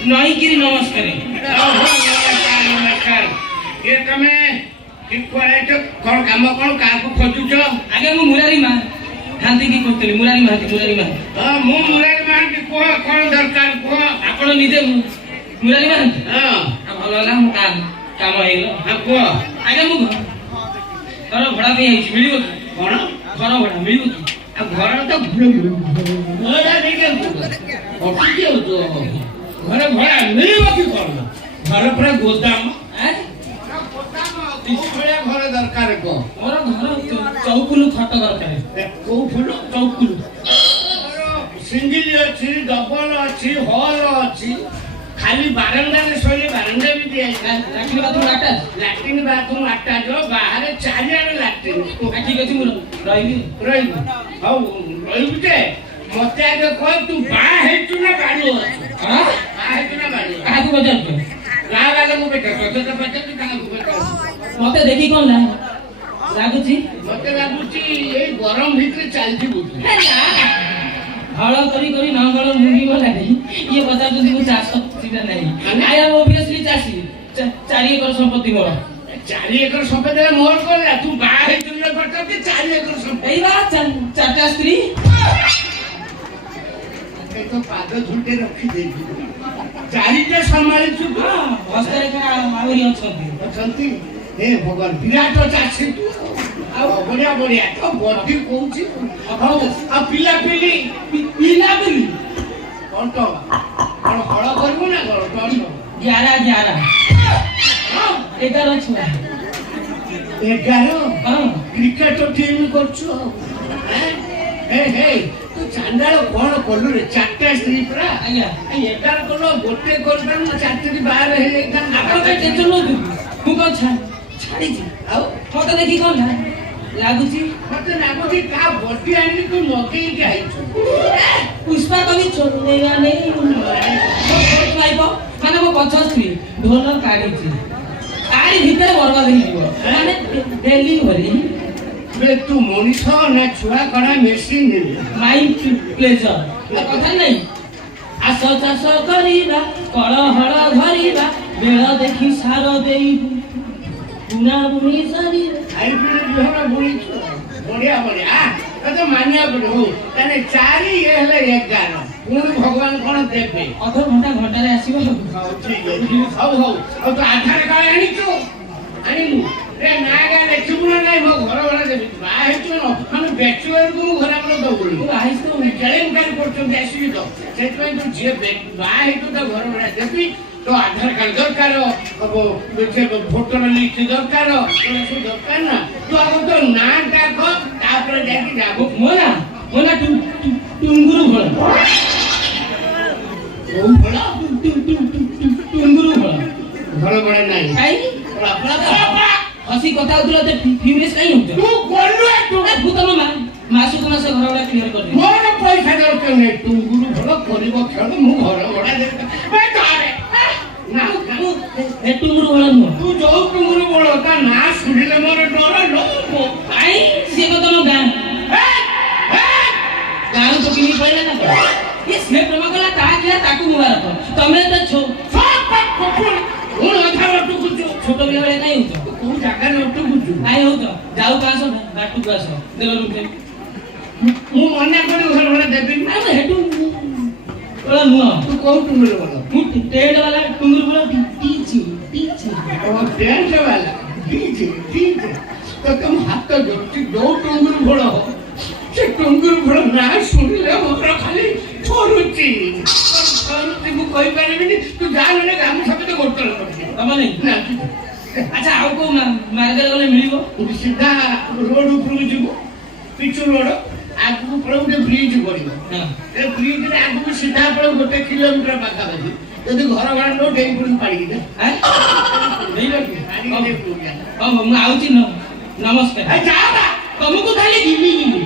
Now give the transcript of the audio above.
नईगिरी नमस्कार नमस्कार ये तमे कौन काम कौन का खोजुच आगे मु मुरारी मा हांती की करतली मुरारी मा हां मु मुरारी मा की को कौन दरकार को आपण निजे मुरारी मा हां भलो ला मु काम हेलो हां को आगे मु घर भड़ा पे आइछि मिलिबो कोन घर भड़ा मिलिबो आ घर तो भड़ा नहीं के ऑफिस के तो घर भड़ा मिलिबो की कोन घर पर गोदाम हैं घर दरकार को मोर घर चौकुलु खट दरकार को फुलो चौकुलु सिंगल अछि डबल अछि हॉल अछि खाली बारंडा में सोई बारंडा भी दिया लैट्रिन बाथरूम आटा जो बाहर चारियार लैट्रिन ठीक अछि मु रहिबी हां रहिबी के मते आगे कह तू बा हेतु ना गाड़ी हां बा हेतु ना गाड़ी काहे को बजार के ला वाला मु बेटा तो बच्चा तू काहे को बेटा मते देखि कोन लागुची मते लागुची ए गरम भीतर चलती बुझी हल करी करी न गल मुंडी गला नहीं ये बता जदी मु चाष सीधा नहीं आई एम ऑब्वियसली चासी 4 एकड़ संपत्ति मोर 4 एकड़ संपत्ति मोर कोला तू बा हेतु ना करता 4 एकड़ संपत्ति एई बा चारटा स्त्री तो पाद झुटे रखी दे चारिटा संभाली छु हस्ते का माउरी अछंती हे भगवान विराट चासी तू आ बढ़िया बढ़िया तो बॉडी कोउची आ पिला पिली कौन तो कौन हळ करबो ना कौन 11 हां 11 छुआ 11 हां क्रिकेट टीम करछु हे हे तू चांडाल कोन कोलु रे चारटा स्त्री परा आया 11 कोलो गोटे करबा ना चारटी बाहर हे एकदम आपण के टेंशन नो मु को छाड़ी छी आ फोटो देखि कोन लागुची मते लागुची का बॉडी आनी तू मके के आइछु पुष्पा कभी छोड़ेगा नहीं लाइबो माने मो 50 स्त्री ढोल काढी छी आरी भीतर बरबाद हे जीवो माने डेली भरी बे तू मनीष ना छुआ कणा मेसिन माइंड प्लेजर कथा नहीं आस चाष करिबा कळ हळ धरिबा बेळ देखि सार देई बुना बुनी सरी आई पीड़े बिहरा बुनी बढ़िया बढ़िया तो मानिया पड़े हो ताने 4 ये हले 11 पूर्ण भगवान कोन देबे अधो घंटा रे आसीबो ठीक है हाउ हाउ अब तो आधार कार्ड आनी तो आनी रे नागा लेखिबु ना नहीं मो घर वाला देबी बा हेतु न हम बैचलर को घर वाला दबुली तू आइस तो केलेम काल करछन आसीबी तो सेतपै तू जे बा हेतु तो घर वाला देबी तो आधार कार्ड दरकार अब बेचे वोटर लिस्ट दरकार सब दरकार ना तो आगो तो ना डाको तापर जाकी जाबो मोना टुंगुरु भळ ओ भळ टुंगुरु भळ घर बड़ा नहीं काई हसी कथा उतरो ते फ्यूरियस काई होत तू कोल्लु तू भूतम मासु को मास घर वाला क्लियर कर दे मोर पैसा दरकार नहीं टुंगुरु भळ करिबो खेल मु घर बड़ा दे बे तारे ना हे टुंगुरु भळ नु तू जो टुंगुरु भळ ता ना सुनिले मोर डर लो आई से को तम गां गां तो किनी पहिले ना ये स्नेह प्रेम कला ता किया ताकू मुबारक तमे त छो ओन अथा रटु कुछु छोटो बेले नहीं होतो को जागा रटु कुछु आई होतो जाऊ कासो बाटू कासो देलो रुपे मु मन्ना करी घर वाला देबी ना हेटू ओला नु तू को टुंगुरु भळ मु टेड वाला टुंगुरु भळ पीछे ओ टेंट वाला पीछे तो तुम हाथ जोटी दो टुंगुरु भळ हो से टुंगुरु भळ ना सुनिले मोर खाली छोरुची मु कहि पारेबिनी तू जान ने काम सब तो गोटल करती तम नहीं ना अच्छा आउ को मार्ग गले मिलिबो सीधा रोड ऊपर जीवो पिचु रोड आगु पर गोटे ब्रिज पड़िबो ए ब्रिज रे आगु सीधा पर गोटे किलोमीटर पाखा बाजी ଯଦି ଘର ଘର ନ ଡେଇଁ ପଡି ପାଡ଼ିକି ଦେ ହଉ ମୁଁ ଆଉଛି ନମସ୍କାର ଯା ତମକୁ ଖାଲି ଗିଲି ଗିଲି